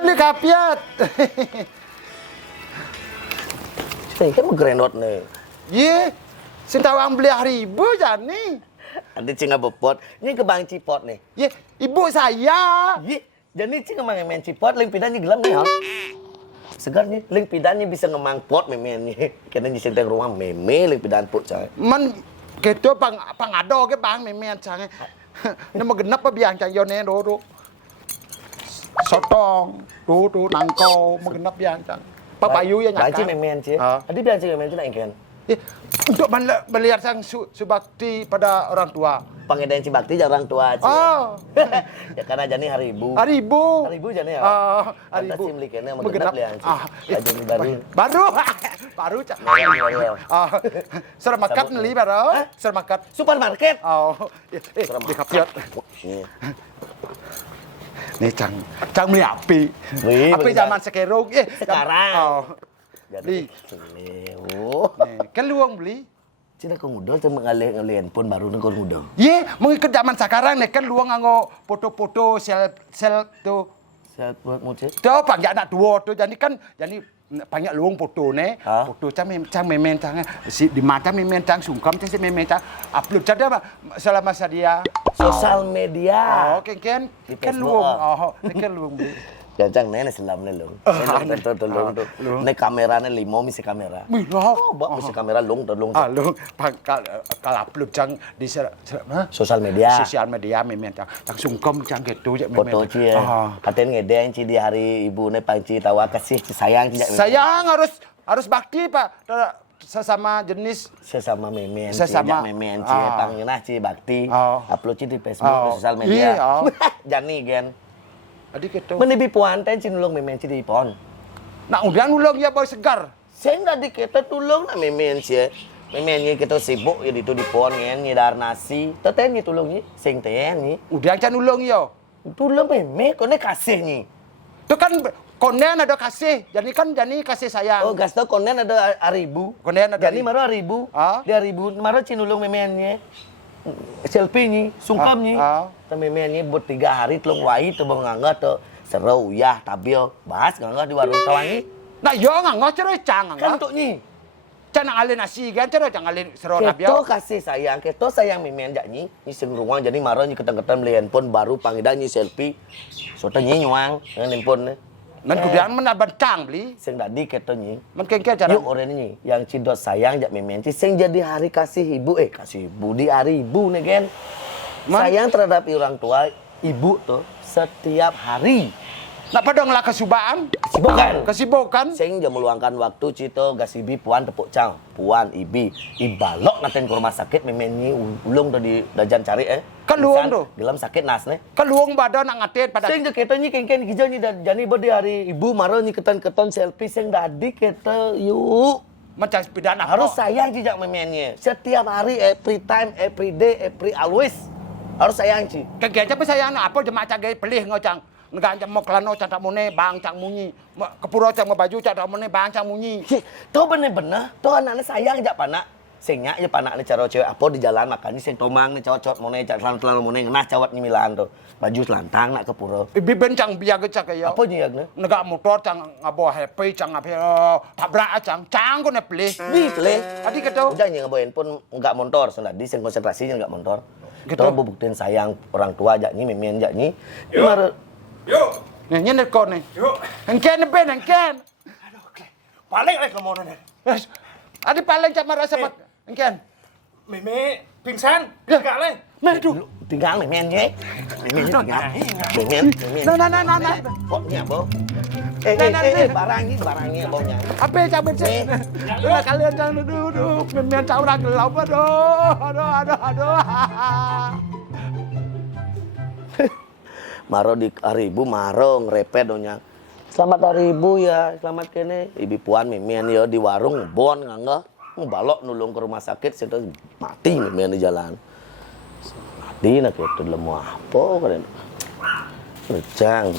beli kapiat. Kan menggerenot nih. Ye, setawang beli 1.000 jani. Ada cingga bepot, ini ke Bang Cipot nih. Ye, ibu saya. Ye, jadi cingga main cipot, limpidannya gelam nih ya. Segarnya, limpidannya bisa ngemang pot memennya. Kena di senteng rumah meme limpidan pot saya. Man, gitu pangado ke bang memen cange. Nama genap apa biang cang yone do. Sotong, do nangkau mengenap biang cang. Papayu ya nyakang. Banci memen sih. Tadi biang sih memen itu nak ikan. Untuk melihat sang subakti pada orang tua. Pangedaan si bakti jarang tua sih. Oh. Ya karena jani 1.000. 1.000 jani ya. 1.000. Sim likennya mengenap liang sih. Jadi baru cak. Sermakat beli baru. Sermakat. Supermarket. Oh. Di kapiat. Nih cang beli api. Api zaman sekarang. Sekarang. Oh. Jadi, kan luang beli. Cina kau muda tu mengalih handphone baru nih kau muda. Ye, mengikut zaman sekarang nih kan luang nganggo foto-foto sel tu. Saya buat moce. Tuh banyak anak dua tu jadi kan banyak luang foto nih. Foto cang memen cang si di mata memen cang sungkam cang si memen cang upload cang selama sadia. Sosial media. Oh, kan luang. Oh, kan luang beli. Jangan nenek selam nih long. Tolong tuh. Nek kameranya 5 misi kamera. Oh, buat misi kamera long. Long kalau upload cang di sosial media. Sosial media memen cang sungkem cang gitu ya foto cie. Katanya ngedeng cie di hari ibu nih panci tawa kasih sayang cie. Sayang harus bakti Pak. Sesama jenis memen memen cie tanginah cie bakti. Upload cie di Facebook sosial media. Jani gen. Adik itu. Menibi puan ten cinulung memen ci di pon. Nak udah nulung ya boy segar. Saya nggak kita tulung nak memen ci. Memennya kita sibuk ya itu di pon ngen ngidar nasi. Teten gitu tulungnya sing ten ni. Udah can nulung yo. Tulung memen kone kasih ni. Itu kan konen ada kasih. Jadi kasih sayang. Oh gas tau konen ada 1.000. Konen ada. Jadi maro 1.000. Dia 1.000 maro cinulung memennya. Selfie ni, sungkam ni. Tapi memennya buat 3 hari telung wai tu bang ngangga tu seru ya tabil bahas ngangga di warung tawangi. Nah yo ngangga cerai cang ngangga. Kan tu ni. Cang alin nasi kan cerai cang alin seru tabil. Keto kasih sayang, keto sayang memen jak ni. Ni sing ruang jadi maro ni keteng-keteng beli handphone baru panggidan ni selfie. Soto ni nyuang dengan handphone ni. Man kemudian menaban cang beli. Sing tadi keto ni. Man kengke cara. Yuk orang ni yang cidot sayang jak memen. Sing jadi hari kasih ibu kasih ibu di hari ibu ni kan. Sayang terhadap orang tua ibu tuh setiap hari. Nak pada ngelak kesubaan? Kesibukan. Sing jam meluangkan waktu cito gasibi puan tepuk cang. Puan ibi ibalok ngaten ke rumah sakit memenyi ulung tadi dajan cari Kan luang tuh. Gelam sakit nas nih. Kan luang badan nak ngaten pada. Sing kita nyi kengken hijau nyi jani berde hari ibu maro nyi keton selfie sing dadi kita yuk. Macam pidana harus sayang jejak memennya. Setiap hari every time every day every always. Harus sayang ci. Kengke aja sayang apa jemaah cang gay pelih ngocang. Nggak mau kelano cang tak mune bang cang munyi. Kepuro cang mau baju cang tak mune bang cang munyi. Tuh bener-bener. Tuh anaknya sayang jak panak. Singnya ya panak nih cara cewek apa di jalan makannya sing tomang nih cowok mune cak telan mune nah cawat nyimilan tuh. Baju selantang nak kepuro. Ibi bencang biar gecak ya. Apa nyiak nih? Negak motor cang ngabo happy cang ngapi tabrak cang ko na pelih. Di pelih. Adi keto. Udah nyi ngabo handphone enggak motor senadi sing konsentrasinya enggak motor. Gitu. Tuh buktiin sayang orang tua jak nyi memen jak nyi. Yuk. Nih nyenet kau nih. Yuk. Engken ben engken. Aduh, oke. Paling lek kemono nih. Adi paling cak marah sama engken. Meme pingsan. Enggak leh. Medu. Tinggal memen ye. Memen tinggal. Memen. Nah. Poknya bo. Barangnya baunya. Apa cak becek? Udah kalian jangan duduk. Memen cak orang gelap aduh. Maro di 1.000 maro ngrepet donya. Selamat 1.000 ya, selamat kene. Ibi puan memen ya di warung bon ngangga. Balok nulung ke rumah sakit situ mati memen di jalan. Mati nak itu lemu apa keren. Recang.